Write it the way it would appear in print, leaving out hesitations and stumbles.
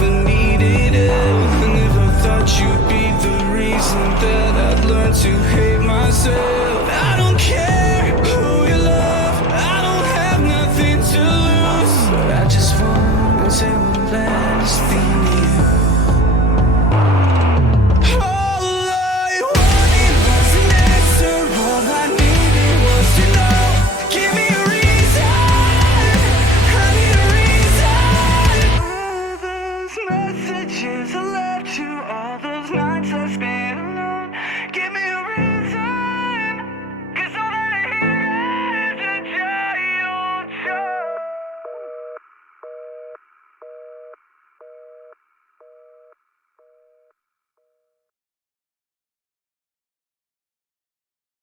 never needed help. I never thought you'd be the reason that I'd learn to hate myself. I don't care who you love, I don't have nothing to lose, but I just wanna say one last thing to you. All I wanted was an answer, all I needed was to know. Give me a reason, I need a reason. All those messages